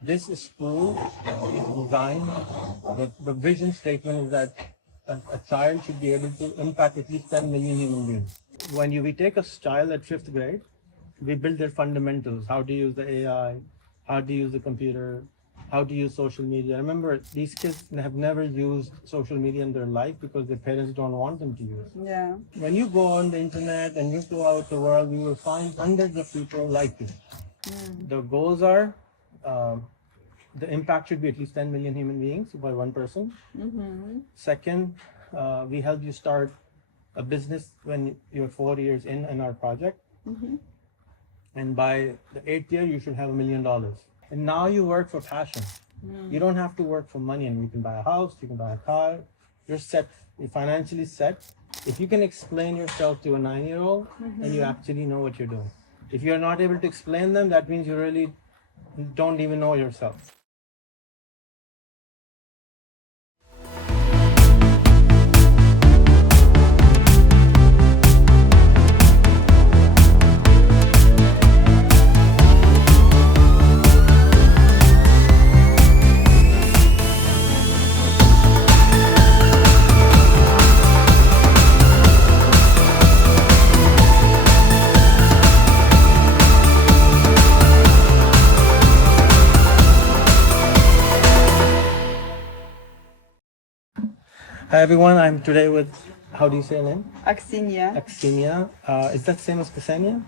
This school is designed, the vision statement is that a child should be able to impact at least 10 million human beings. When we take a child at 5th grade, we build their fundamentals, how to use the AI, how to use the computer, how to use social media. Remember, these kids have never used social media in their life because their parents don't want them to use it. Yeah. When you go on the internet and you go out the world, you will find hundreds of people like you. The goals are the impact should be at least 10 million human beings by one person. Second, we help you start a business when you're 4 years in our project. And by the 8th year, you should have $1 million. And now you work for passion. You don't have to work for money, and you can buy a house, you can buy a car. You're set, you're financially set. If you can explain yourself to a 9-year-old, then you actually know what you're doing. If you're not able to explain them, that means you really don't even know yourself. Hi everyone, I'm today with, how do you say her name? Aksinya. Aksinya. Is that same as Ksenia?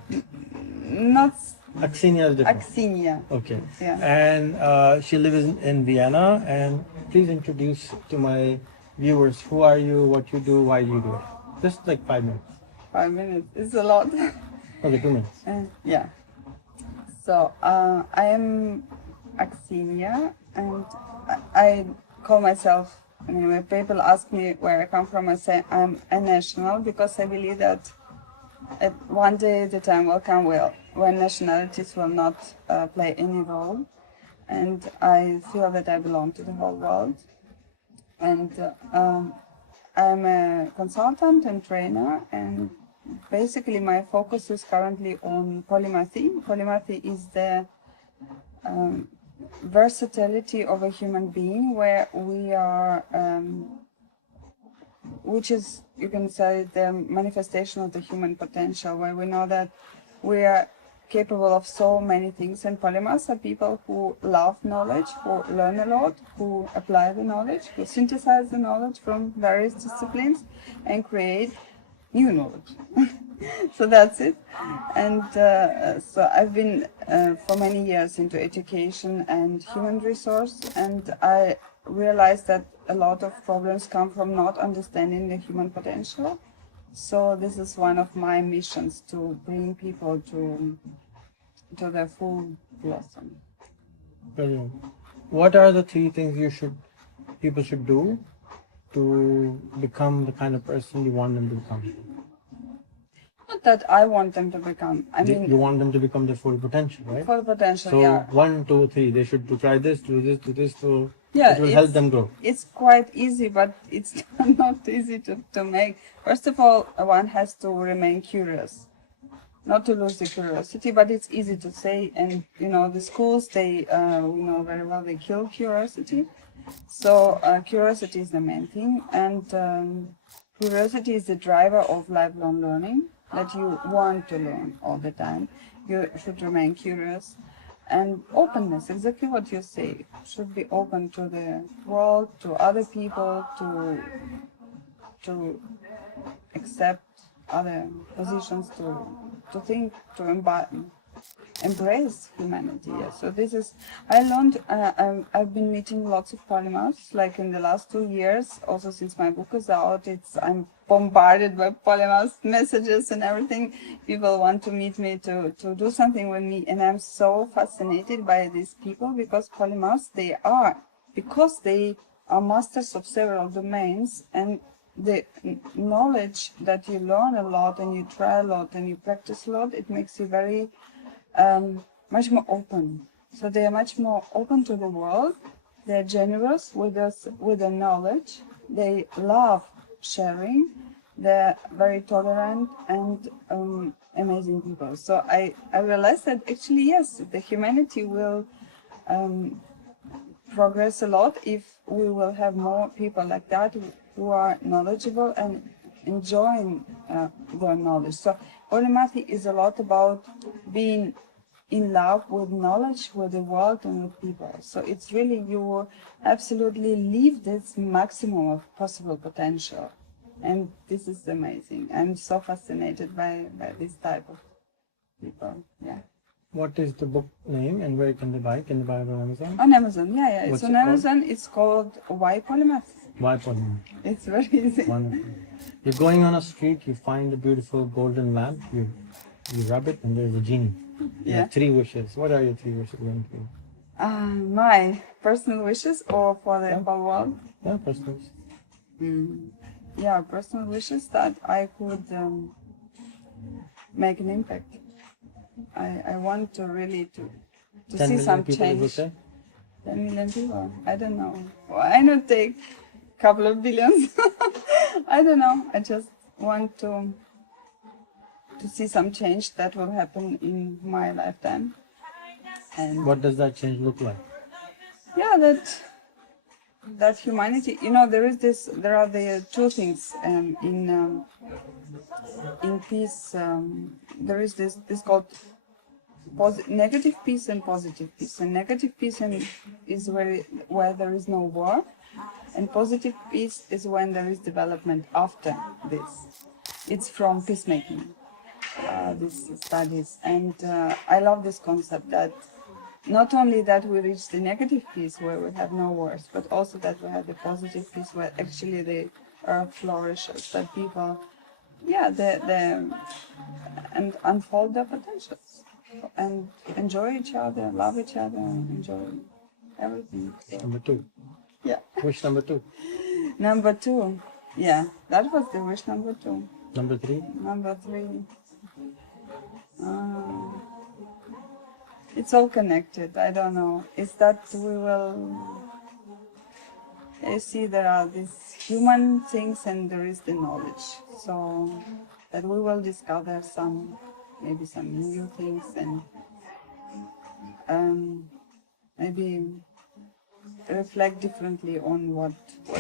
Not Aksinya is different. Aksinya. Okay. Yeah. And she lives in Vienna. And please introduce to my viewers, who are you, what you do, why you do it. Just like 5 minutes. 5 minutes. It's a lot. Okay, 2 minutes. Yeah. So I am Aksinya, and I call myself. When people ask me where I come from, I say I'm a national, because I believe that one day the time will come when nationalities will not play any role, and I feel that I belong to the whole world. And I'm a consultant and trainer, and basically my focus is currently on polymathy. Polymathy is the versatility of a human being, where we are, which is, you can say, the manifestation of the human potential, where we know that we are capable of so many things. And polymaths are people who love knowledge, who learn a lot, who apply the knowledge, who synthesize the knowledge from various disciplines and create new knowledge. So that's it. And so I've been for many years into education and human resource, and I realized that a lot of problems come from not understanding the human potential. So this is one of my missions, to bring people to their full blossom. Brilliant. What are the 3 things people should do to become the kind of person you want them to become? Not that I want them to become. I mean, you want them to become their full potential, right? Full potential, so yeah. 1, 2, 3. They should try this, do this, do this. So yeah, it will help them grow. It's quite easy, but it's not easy to make. First of all, one has to remain curious, not to lose the curiosity. But it's easy to say, and the schools, they we know very well, they kill curiosity. So curiosity is the main thing, and curiosity is the driver of lifelong learning. That you want to learn all the time. You should remain curious. And openness, exactly what you say, should be open to the world, to other people, to accept other positions, to think, to embrace humanity. Yeah. So this is, I learned, I've been meeting lots of polymaths, like in the last 2 years, also since my book is out. I'm bombarded by polymath messages and everything. People want to meet me, to do something with me, and I'm so fascinated by these people, because polymaths, they are masters of several domains, and the knowledge that you learn a lot and you try a lot and you practice a lot, it makes you very much more open. So they are much more open to the world. They're generous with us, with the knowledge. They love sharing. They're very tolerant and amazing people. So I realized that actually, yes, the humanity will progress a lot if we will have more people like that who are knowledgeable and enjoying their knowledge. So polymathy is a lot about being in love with knowledge, with the world and with people. So it's really, you absolutely live this maximum of possible potential. And this is amazing. I'm so fascinated by this type of people. Yeah. What is the book name and where can they buy? Can they buy it on Amazon? On Amazon, yeah. What's It's on it called? Amazon. It's called Why Polymaths. Why Polymaths? It's very easy. Wonderful. You're going on a street, you find a beautiful golden lamp, you rub it, and there's a genie. You Yeah. have 3 wishes. What are your 3 wishes going to be? My personal wishes or for the whole world? Yeah, personal. Yeah, personal wishes that I could make an impact. I want to really to 10 see million some people, you will change. say? 10 million people? I don't know. Why not take a couple of billions? I don't know. I just want to see some change that will happen in my lifetime. And What does that change look like? yeah, that humanity, there are the 2 things in peace. There is this called negative peace and positive peace. And negative peace is where there is no war, and positive peace is when there is development after this. It's from peacemaking, these studies, and I love this concept that not only that we reach the negative peace where we have no wars, but also that we have the positive peace where actually the earth flourishes, that people, and unfold their potentials and enjoy each other, love each other, enjoy everything. So, Number 2. yeah. Wish number 2. Number 2, yeah, that was the wish number 2. Number 3. Number 3. It's all connected. I don't know. It's that we will see there are these human things and there is the knowledge. So that we will discover maybe some new things and maybe reflect differently on what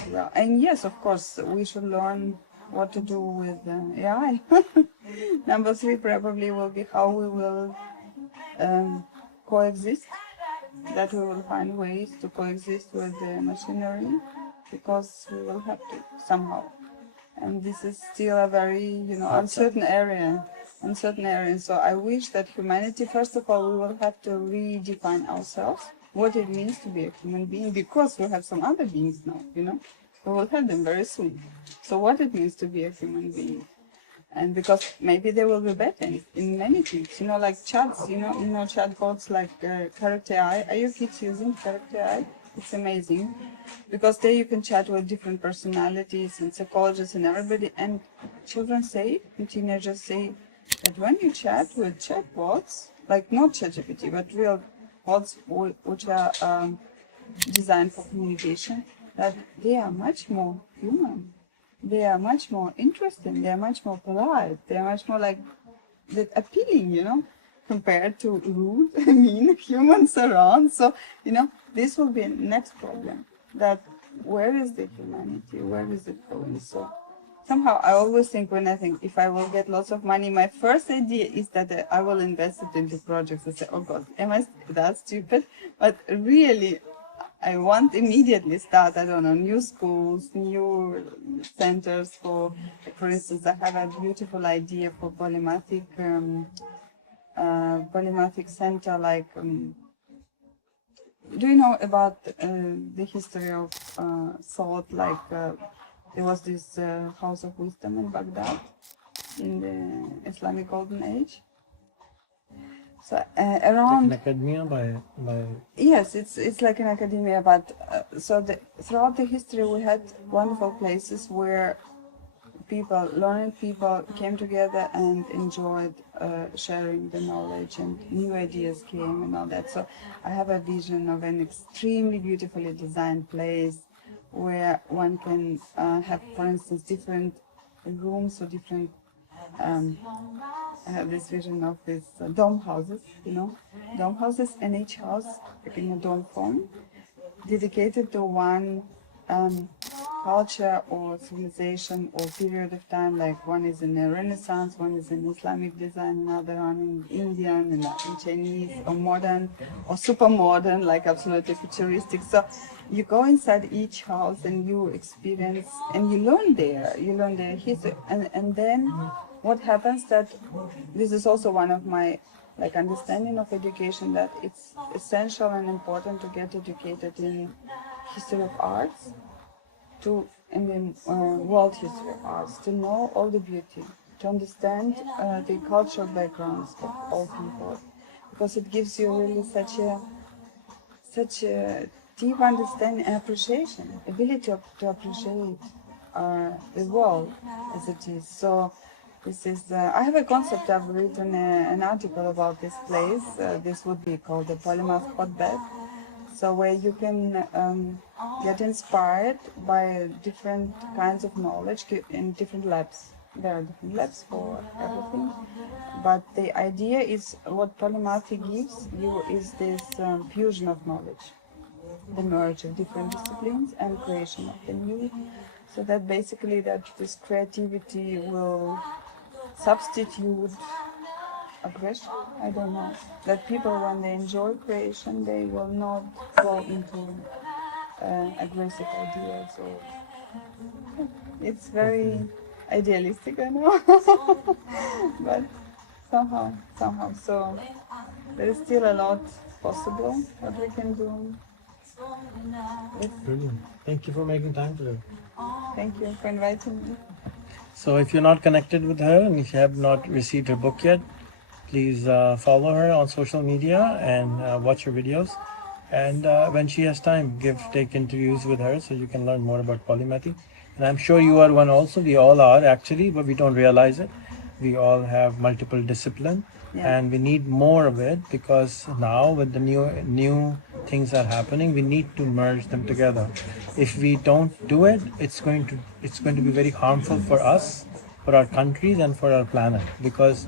we are. And yes, of course, we should learn what to do with AI. Number 3 probably will be how we will coexist, that we will find ways to coexist with the machinery, because we will have to somehow. And this is still a very, uncertain area. So I wish that humanity, first of all, we will have to redefine ourselves, what it means to be a human being, because we have some other beings now, we will have them very soon. So what it means to be a human being. And because maybe they will be better in many things, like chats, chatbots like Character AI. Are your kids using Character AI? It's amazing, because there you can chat with different personalities and psychologists and everybody. And children say, and teenagers say, that when you chat with chatbots, like not ChatGPT, but real bots which are designed for communication, that they are much more human. They are much more interesting, they are much more polite, they are much more appealing, compared to rude, mean humans around. So, this will be a next problem, that where is the humanity, where is it going? So, somehow I always think, when I think if I will get lots of money, my first idea is that I will invest it into projects. I say, oh God, am I that stupid? But really, I want immediately start, I don't know, new schools, new centers for instance, I have a beautiful idea for polymathic center, do you know about the history of thought, there was this House of Wisdom in Baghdad in the Islamic Golden Age? So around Like an academia by yes, it's like an academia, but throughout the history we had wonderful places where learned people came together and enjoyed sharing the knowledge, and new ideas came and all that. So I have a vision of an extremely beautifully designed place where one can have, for instance, different rooms or different I have this vision of these dome houses, dome houses, and each house like in a dome form, dedicated to one culture or civilization or period of time. Like one is in the Renaissance, one is in Islamic design, another one in Indian, and in Chinese, or modern, or super modern, like absolutely futuristic. So you go inside each house and you experience and you learn their history, and then what happens that this is also one of my understanding of education, that it's essential and important to get educated in history of arts, in world history of arts, to know all the beauty, to understand the cultural backgrounds of all people, because it gives you really such a deep understanding and appreciation, ability to appreciate the world as it is. So this is, I have a concept, I've written an article about this place. This would be called the Polymaths hotbed. So where you can get inspired by different kinds of knowledge in different labs. There are different labs for everything. But the idea is, what Polymathy gives you is this fusion of knowledge, the merge of different disciplines and creation of the new. So that basically this creativity will substitute aggression. I don't know. That people, when they enjoy creation, they will not go into aggressive ideas. Or it's very idealistic, I know, but somehow. So there is still a lot possible what we can do. Brilliant. Thank you for making time today. Thank you for inviting me. So if you're not connected with her and if you have not received her book yet, please follow her on social media and watch her videos. And when she has time, take interviews with her so you can learn more about polymathy. And I'm sure you are one also. We all are actually, but we don't realize it. We all have multiple disciplines, and we need more of it, because now with the new things are happening, we need to merge them together. If we don't do it, it's going to be very harmful for us, for our countries, and for our planet, because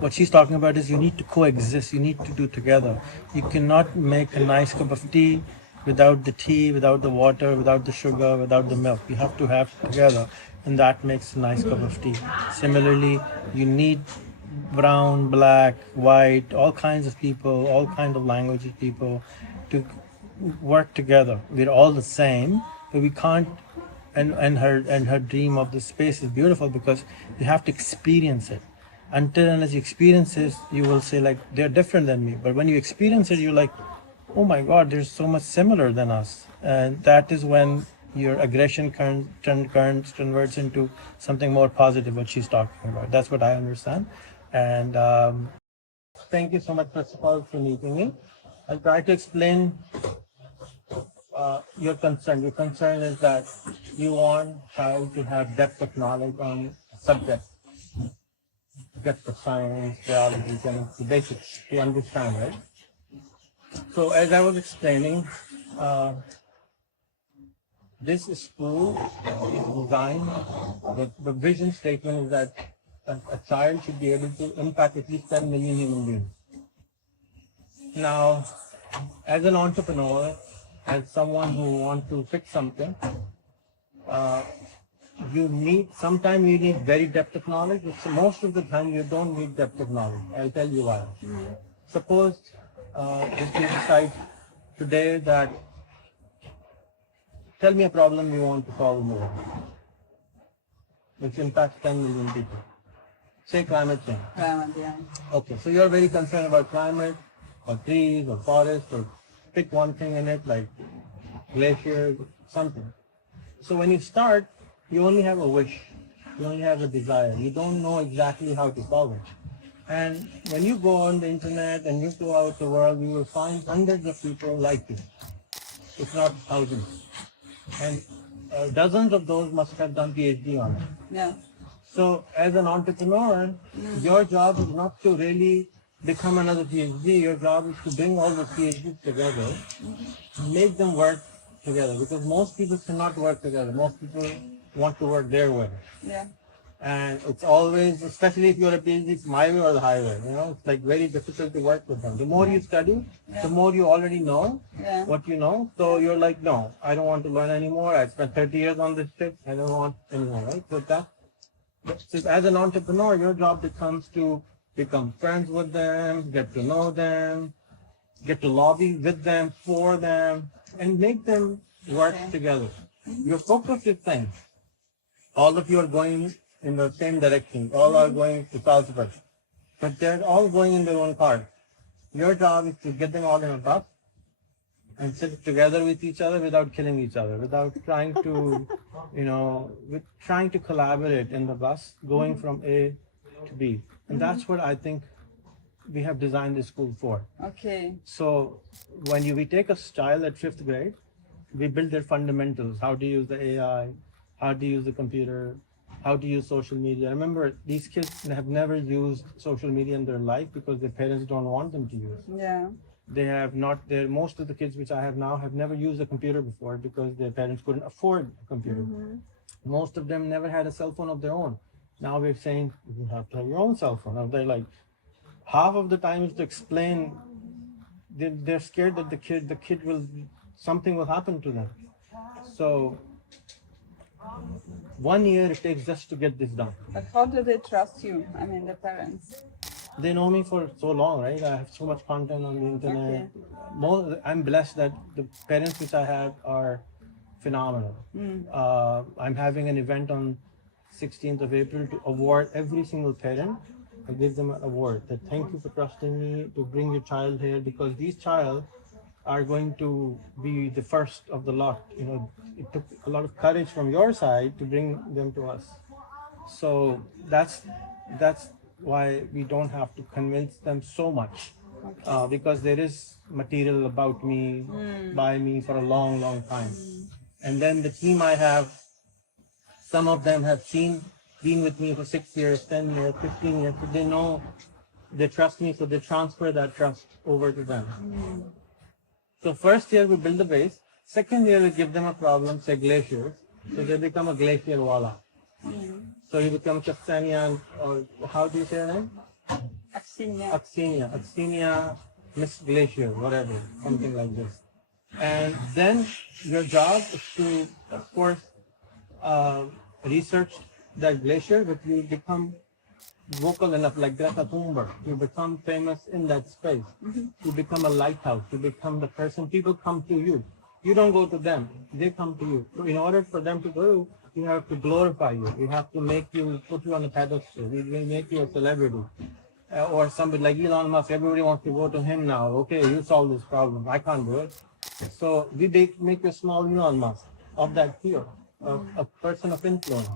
what she's talking about is you need to coexist, you need to do together. You cannot make a nice cup of tea without the tea, without the water, without the sugar, without the milk. You have to have it together, and that makes a nice cup of tea. Similarly, you need brown, black, white, all kinds of people, all kinds of languages people to work together. We're all the same, but we can't. And her dream of the space is beautiful, because you have to experience it. Until unless you experience it, you will say like they're different than me. But when you experience it, you're like, oh my God, they're so much similar than us. And that is when your aggression converts into something more positive, what she's talking about. That's what I understand. And thank you so much, first of all, for meeting me. I'll try to explain your concern. Your concern is that you want child to have depth of knowledge on subjects. Depth of science, biology, chemistry, basics to understand, right? So as I was explaining, this school is designed, the vision statement is that a child should be able to impact at least 10 million human beings. Now, as an entrepreneur, as someone who wants to fix something, sometimes you need very depth of knowledge, but most of the time you don't need depth of knowledge. I'll tell you why. Suppose if you decide today that, tell me a problem you want to solve in the world, which impacts 10 million people. Say climate change. Climate, yeah. Okay, so you're very concerned about climate, or trees, or forests, or pick one thing in it, like glaciers, something. So when you start, you only have a wish, you only have a desire. You don't know exactly how to solve it. And when you go on the internet and you go out the world, you will find hundreds of people like you, if not thousands. And dozens of those must have done PhD on it. Yeah. So as an entrepreneur, your job is not to really become another PhD. Your job is to bring all the PhDs together, make them work together, because most people cannot work together. Most people want to work their way. Yeah. And it's always, especially if you're a PhD, it's my way or the highway. You know, it's like very difficult to work with them. The more you study, the more you already know what you know. So you're like, no, I don't want to learn anymore. I spent 30 years on this shit. I don't want anymore, right? So as an entrepreneur, your job becomes to become friends with them, get to know them, get to lobby with them, for them, and make them work together. Your focus is same. All of you are going in the same direction. All are going to Salzburg. But they're all going in their own car. Your job is to get them all in a bus and sit together with each other without killing each other, without trying to, trying to collaborate in the bus, going from A to B. And that's what I think we have designed this school for. Okay. So when we take a child at 5th grade, we build their fundamentals, how to use the AI, how to use the computer, how to use social media. Remember, these kids have never used social media in their life because their parents don't want them to use. Yeah. They have not, most of the kids which I have now have never used a computer before because their parents couldn't afford a computer. Most of them never had a cell phone of their own. Now we're saying you have to have your own cell phone. They're like, half of the time is to explain, they're scared that the kid will, something will happen to them. So 1 year it takes just to get this done. But how do they trust you? I mean, the parents. They know me for so long, right? I have so much content on the internet. I'm blessed that the parents which I have are phenomenal. I'm having an event on 16th of April to award every single parent. I give them an award that thank you for trusting me to bring your child here, because these child are going to be the first of the lot. You know, it took a lot of courage from your side to bring them to us. So that's why we don't have to convince them so much, because there is material about me, by me for a long, long time. And then the team I have, some of them have been with me for 6 years, 10 years, 15 years, so they know, they trust me, so they transfer that trust over to them. So first year we build the base, second year we give them a problem, say glaciers, so they become a glacier wala. So you become Aksinya, or how do you say her name? Aksinya, Miss Glacier, whatever, something like this. And then your job is to, of course, research that glacier, but you become vocal enough, like Greta Thunberg. You become famous in that space. You become a lighthouse. You become the person. People come to you. You don't go to them. They come to you. So in order for them to go, you have to glorify you. We have to put you on a pedestal. We make you a celebrity. Or somebody like Elon Musk, everybody wants to go to him now. Okay, you solve this problem. I can't do it. So we make you a small Elon Musk of that field, of a person of influence.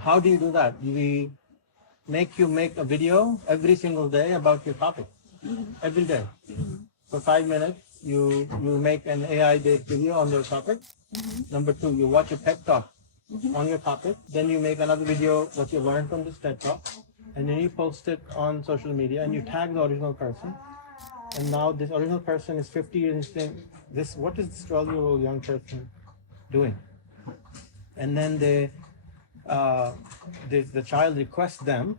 How do you do that? We make you make a video every single day about your topic. Every day. For 5 minutes, you make an AI-based video on your topic. Number 2, you watch a TED Talk on your topic. Then you make another video, what you learned from this TED Talk. And then you post it on social media and you tag the original person. And now this original person is 50 years saying, what is this 12-year-old young person doing? And then the child requests them,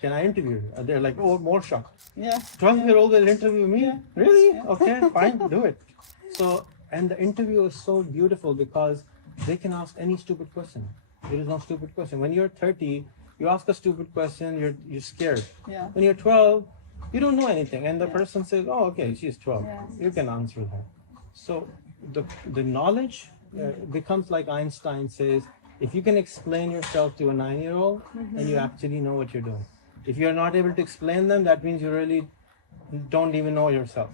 can I interview you? They're like, oh, more shocked. 12-year-old will interview me? Yeah. Really? Yeah. Okay, fine, do it. So, and the interview is so beautiful because they can ask any stupid question. There is no stupid question. When you're 30, you ask a stupid question, you're scared. Yeah. When you're 12, you don't know anything. And the person says, oh, okay, she's 12. Yeah. You can answer her. So the knowledge becomes like Einstein says, if you can explain yourself to a 9-year-old, then you actually know what you're doing. If you're not able to explain them, that means you really don't even know yourself.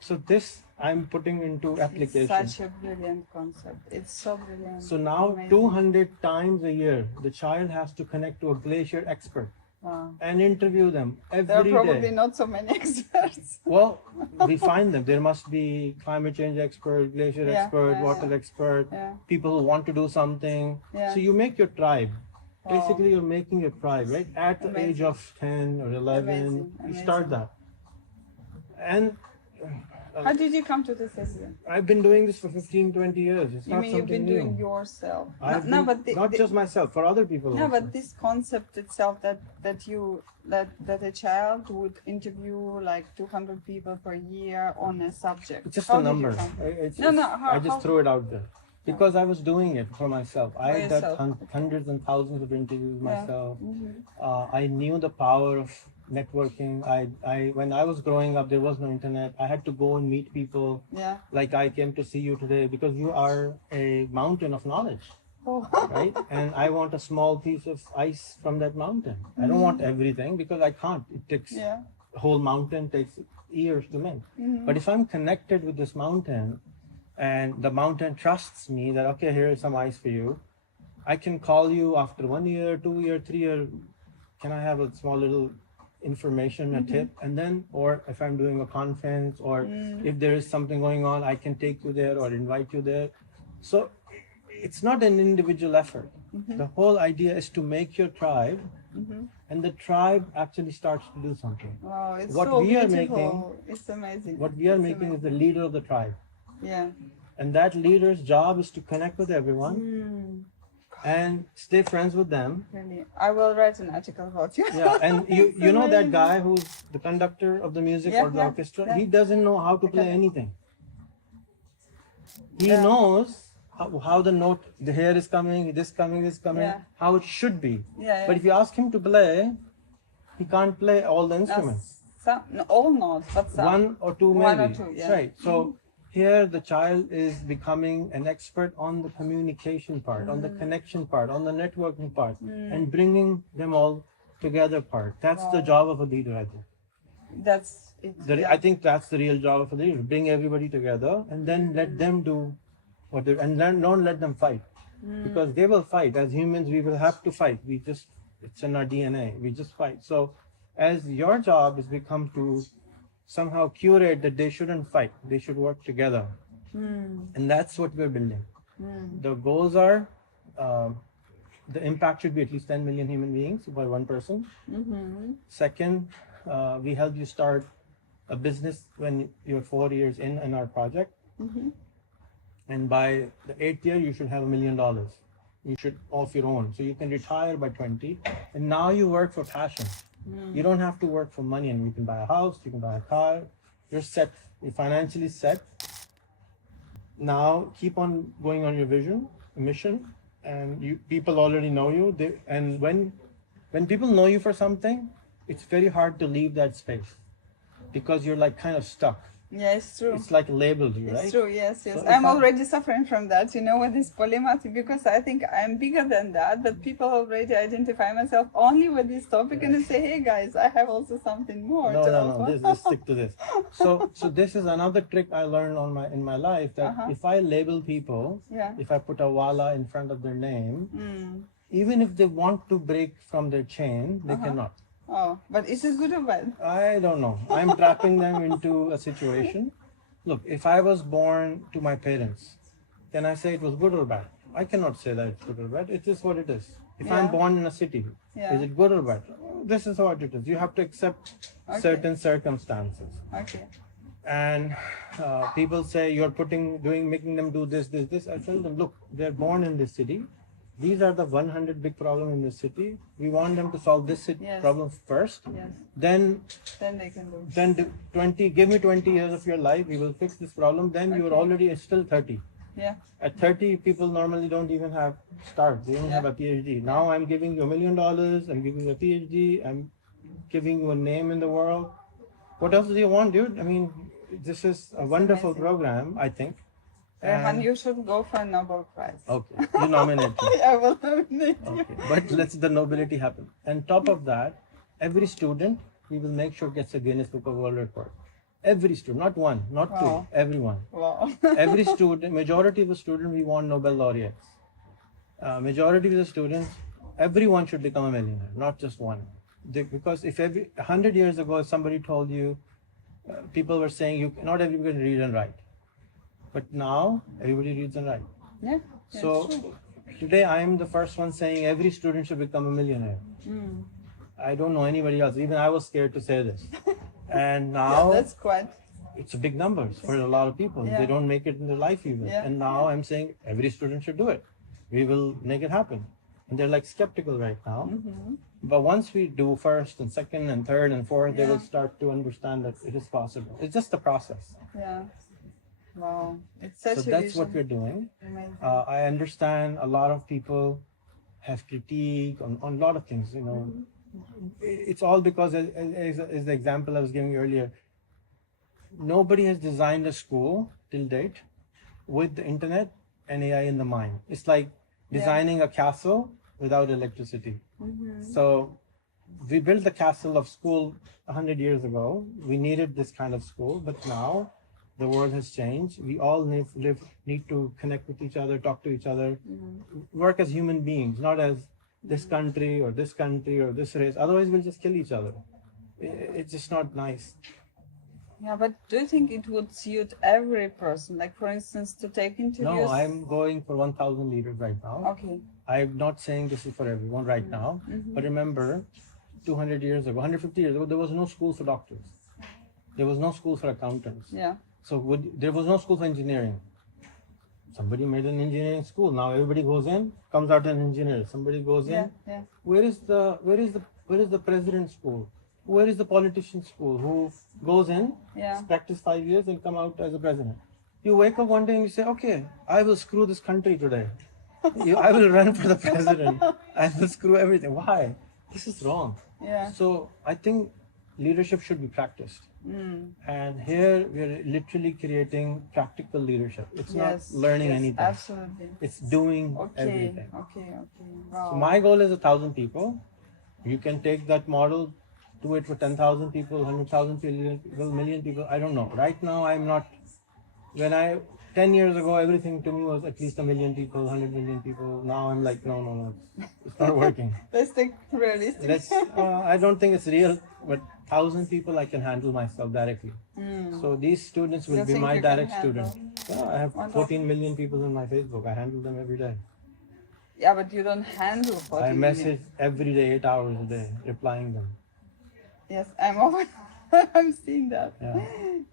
So this I'm putting into application. It's such a brilliant concept. It's so brilliant. So now amazing. 200 times a year, the child has to connect to a glacier expert. Wow. And interview them every day. There are probably not so many experts. Well, we find them. There must be climate change expert, glacier expert, water expert, people who want to do something. Yeah. So you make your tribe. Basically, you're making your tribe, right? At the age of 10 or 11, you start that. And How did you come to this idea? I've been doing this for 15, 20 years. It's You not mean something you've been new. doing yourself? I've No, been- but not just myself, for other people. no, also. but this concept itself that a child would interview like 200 people per year on a subject. It's just How a did you number. come? I just threw it out there because I was doing it for myself. I did yourself, hundreds and thousands of interviews Yeah. myself. Mhm. I knew the power of networking. When I was growing up, there was no internet. I had to go and meet people. Yeah. Like I came to see you today because you are a mountain of knowledge, Oh. right? And I want a small piece of ice from that mountain. I don't want everything because I can't. It takes Yeah. the whole mountain takes years to make. Mhm. But if I'm connected with this mountain and the mountain trusts me that, okay, here is some ice for you, I can call you after 1 year, 2 year, 3 year, can I have a small little information, a tip? And then, or if I'm doing a conference or if there is something going on, I can take you there or invite you there. So it's not an individual effort. The whole idea is to make your tribe, and the tribe actually starts to do something. Wow, it's What so we are beautiful. It's amazing. What we are It's making is amazing. the leader of the tribe. Yeah. And that leader's job is to connect with everyone Mm, and stay friends with them. really. I will write an article about you. Yeah, and you know that amazing. guy who's the conductor of the music Yeah, or the yeah, orchestra? yeah. He doesn't know how to play anything. He Yeah. knows how the note, the hair is coming, this coming, Yeah. how it should be. Yeah, But if you ask him to play, he can't play all the instruments. Some, no, all not, but some. One or two maybe. One or two, yeah. Right. So here the child is becoming an expert on the communication part, on the connection part, on the networking part, and bringing them all together part. That's the job of a leader, I think. That's it. Yeah. I think that's the real job of a leader. Bring everybody together and then let them do what they and then don't let them fight. Because they will fight. As humans, we will have to fight. It's in our DNA. We just fight. So as your job has become to somehow curate that they shouldn't fight, they should work together. And that's what we're building. The goals are the impact should be at least 10 million human beings by one person. Second, we help you start a business when you're 4 years in our project. And by the 8th year, you should have $1 million. You should off your own. So you can retire by 20. And now you work for passion. You don't have to work for money, and you can buy a house, you can buy a car. You're set, you're financially set. Now keep on going on your vision, mission, and people already know you. And when people know you for something, it's very hard to leave that space because you're like kind of stuck. Yeah, it's true. It's like labeled you, right? It's true, yes, yes. So if I'm I- already suffering from that, with this polymath, because I think I'm bigger than that, but people already identify myself only with this topic and they say, hey guys, I have also something more to No. offer. Just stick to this. So this is another trick I learned in my life that if I label people, Yeah. if I put a wala in front of their name, Mm. even if they want to break from their chain, they cannot. Oh, but is it good or bad? I don't know. I'm trapping them into a situation. Look, if I was born to my parents, can I say it was good or bad? I cannot say that it's good or bad. It is what it is. If I'm Yeah. born in a city, Yeah. is it good or bad? This is what it is. You have to accept Okay. certain circumstances. Okay. And people say you're making them do this. I tell them, look, they're born in this city. These are the 100 big problems in this city. We want them to solve this Yes. problem first. Yes. Then They can do. give me 20 years of your life. We will fix this problem. Then you're Okay. already still 30. Yeah. At 30, people normally don't even start. They don't have a PhD. Now I'm giving you $1 million. I'm giving you a PhD. I'm giving you a name in the world. What else do you want, dude? I mean, this is a wonderful amazing. program, I think. Rehan, And- you should go for a Nobel Prize. Okay, you nominate me. I will nominate you. Okay, but let's the nobility happen. And top of that, every student we will make sure gets a Guinness Book of World Record. Every student, not one, not Wow. two, everyone. Wow. Every student, majority of the student, we want Nobel laureates. Majority of the students, everyone should become a millionaire, not just one. Because if 100 years ago, somebody told you, people were saying not everybody can read and write. But now everybody reads and writes. Yeah. So today I am the first one saying every student should become a millionaire. I don't know anybody else. Even I was scared to say this. And now That's quite. it's a big number for a lot of people. Yeah. They don't make it in their life even. Yeah. And now I'm saying every student should do it. We will make it happen. And they're like skeptical right now. But once we do first and second and third and fourth, they will start to understand that it is possible. It's just a process. Yeah. Wow. It's such So a that's vision. what we're doing. Amazing. I understand a lot of people have critique on a lot of things, you know. It's all because, as the example I was giving you earlier, nobody has designed a school till date with the internet and AI in the mind. It's like designing a castle without electricity. So we built the castle of school 100 years ago. We needed this kind of school, but now the world has changed. We all need to connect with each other, talk to each other, work as human beings, not as this country or this country or this race. Otherwise, we'll just kill each other. It's just not nice. Yeah, but do you think it would suit every person? Like, for instance, to take interviews? No, I'm going for 1,000 leaders right now. Okay. I'm not saying this is for everyone right now, but remember, 200 years ago, 150 years ago, there was no school for doctors. There was no school for accountants. Yeah. So there was no school for engineering. Somebody made an engineering school. Now everybody goes in, comes out an engineer. Somebody goes in. Yeah. Where is the president's school? Where is the politician's school who goes in, practice 5 years and come out as a president? You wake up one day and you say, okay, I will screw this country today. I will run for the president. I will screw everything. Why? This is wrong. Yeah. So I think leadership should be practiced. And here we're literally creating practical leadership. It's not learning anything. Absolutely. It's doing everything. Okay. Wow. So my goal is 1,000 people. You can take that model, do it for 10,000 people, 100,000 people, million people. I don't know. Right now, I'm not. 10 years ago, everything to me was at least 1 million people, 100 million people. Now I'm like, no, it's not working. Let's take realistic. I don't think it's real, but 1,000 people I can handle myself directly. So these students will be my direct students. Yeah, I have 14 million people on my Facebook. I handle them every day. Yeah, but you don't handle 14 I message every day, 8 hours a day, replying them. Yes, I'm over. I'm seeing that. Yeah.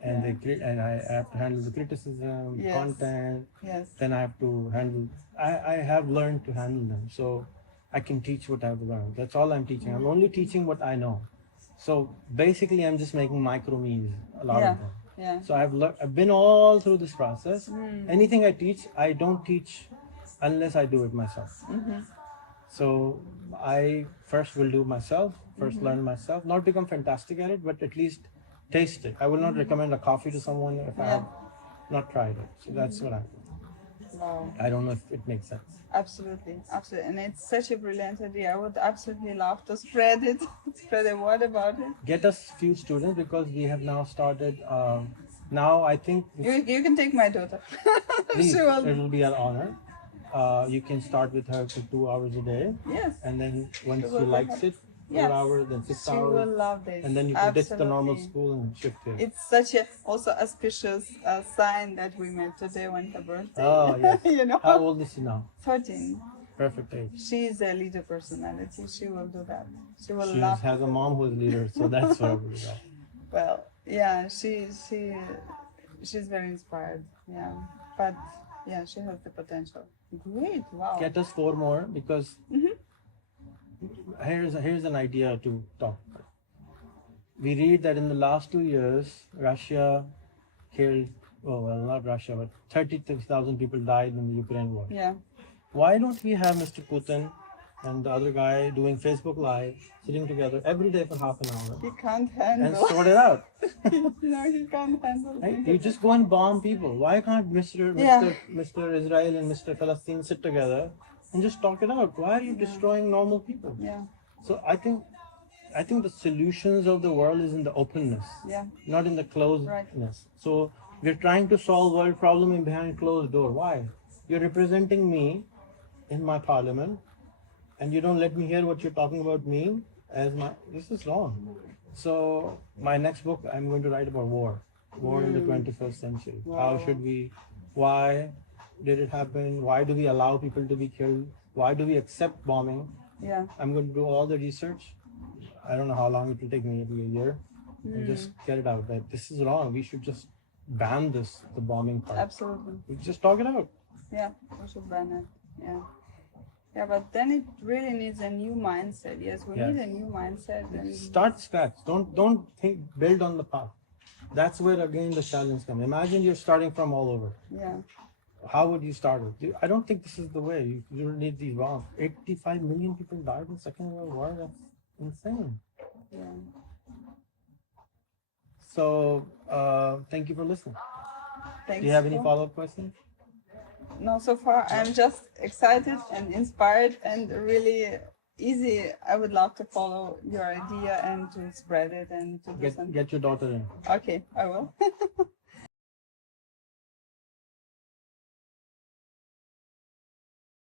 And I have to handle the criticism, content. Yes. Then I have to handle. I have learned to handle them, so I can teach what I've learned. That's all I'm teaching. I'm only teaching what I know. So basically, I'm just making micro me's, a lot of them. Yeah. So I've been all through this process. Anything I teach, I don't teach unless I do it myself. So I first will do myself, learn myself, not become fantastic at it, but at least taste it. I will not recommend a coffee to someone if I have not tried it. So that's what I do. Wow. I don't know if it makes sense. Absolutely. And it's such a brilliant idea. I would absolutely love to spread it, spread a word about it. Get us few students because we have now started. Now I think You can take my daughter. please, She will. it will be an honor. You can start with her for 2 hours a day. Yes. And then once She she will likes it, 4 hours, then 6 She hours. will love this. And then you can ditch the normal Absolutely. school and shift here. It's such a also auspicious sign that we met today on her birthday. Oh, yes. You know? How old is she now? 13. Perfect age. She is a leader personality. She will do that. She will She love has a mom who is a leader, so that's what I will do that. Well, yeah, she's very inspired. Yeah, but yeah, she has the potential. Great! Wow. Get us 4 more because here's an idea to talk about. We read that in the last 2 years, Russia killed, not Russia, but 30,000 people died in the Ukraine war. Yeah. Why don't we have Mr. Putin and the other guy doing Facebook Live, sitting together every day for half an hour He can't and handle. sort it out? No, he can't handle. Right? You just go and bomb people. Why can't Mr. Israel and Mr. Palestine sit together and just talk it out? Why are you destroying normal people? Yeah. So I think the solutions of the world is in the openness, not in the closedness. So we're trying to solve world problem behind closed door. Why? You're representing me in my parliament, and you don't let me hear what you're talking about me as my. This is wrong. So my next book, I'm going to write about war in the 21st century. Wow. How should we? Why did it happen? Why do we allow people to be killed? Why do we accept bombing? Yeah. I'm going to do all the research. I don't know how long it will take me, maybe a year, and just get it out that this is wrong. We should just ban the bombing part. Absolutely. We just talk it out. Yeah, we should ban it. Yeah. Yeah, but then it really needs a new mindset. Yes, we need a new mindset. And Start scratch. Don't think build on the past. That's where again the challenge comes. Imagine you're starting from all over. yeah, How would you start it? I don't think this is the way. You don't need these bombs. 85 million people died in Second World War. That's insane. yeah. So thank you for listening. Thanks. Do you have any follow-up questions? No, so far I'm just excited and inspired and really easy. I would love to follow your idea and to spread it and to do something. Get your daughter in. Okay, I will.